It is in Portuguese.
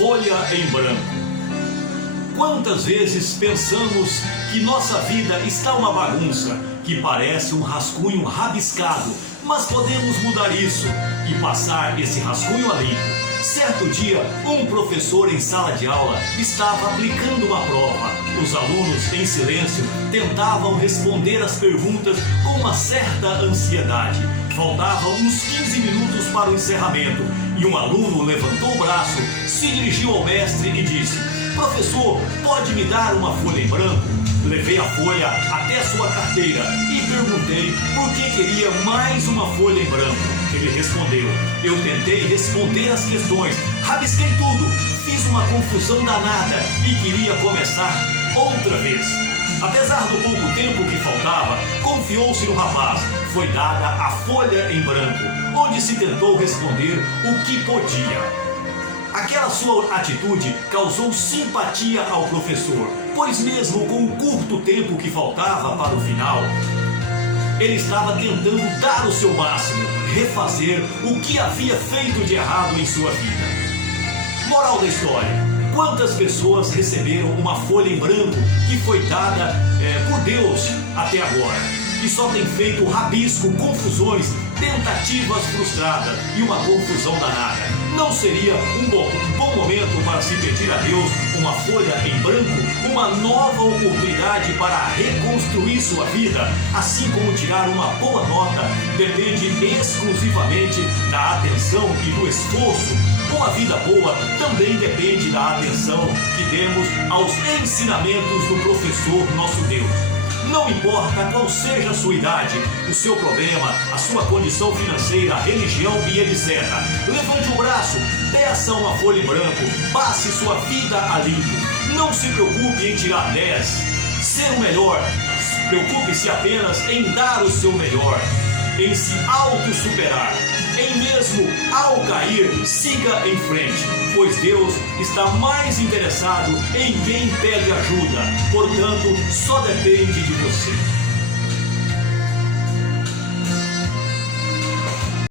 folha em branco. Quantas vezes pensamos que nossa vida está uma bagunça, que parece um rascunho rabiscado, mas podemos mudar isso e passar esse rascunho a limpo. Certo dia, um professor em sala de aula estava aplicando uma prova. Os alunos, em silêncio, tentavam responder as perguntas com uma certa ansiedade. Faltavam uns 15 minutos para o encerramento e um aluno levantou o braço, se dirigiu ao mestre e disse: "Professor, pode me dar uma folha em branco?" Levei a folha até sua carteira e perguntei por que queria mais uma folha em branco. Ele respondeu: "Eu tentei responder as questões, rabisquei tudo, fiz uma confusão danada e queria começar outra vez." Apesar do pouco tempo que faltava, confiou-se no rapaz. Foi dada a folha em branco, onde se tentou responder o que podia. Aquela sua atitude causou simpatia ao professor, pois mesmo com o curto tempo que faltava para o final, ele estava tentando dar o seu máximo, refazer o que havia feito de errado em sua vida. Moral da história: quantas pessoas receberam uma folha em branco que foi dada por Deus até agora? E só tem feito rabisco, confusões, tentativas frustradas e uma confusão danada. Não seria um bom momento para se pedir a Deus uma folha em branco, uma nova oportunidade para reconstruir sua vida? Assim como tirar uma boa nota depende exclusivamente da atenção e do esforço, uma vida boa também depende da atenção que demos aos ensinamentos do professor nosso Deus. Não importa qual seja a sua idade, o seu problema, a sua condição financeira, a religião e etc. Levante o braço, peça uma folha em branco, passe sua vida a limpo. Não se preocupe em tirar 10, ser o melhor. Preocupe-se apenas em dar o seu melhor, em se auto-superar. Em mesmo ao cair, siga em frente, pois Deus está mais interessado em quem pede ajuda. Portanto, só depende de você.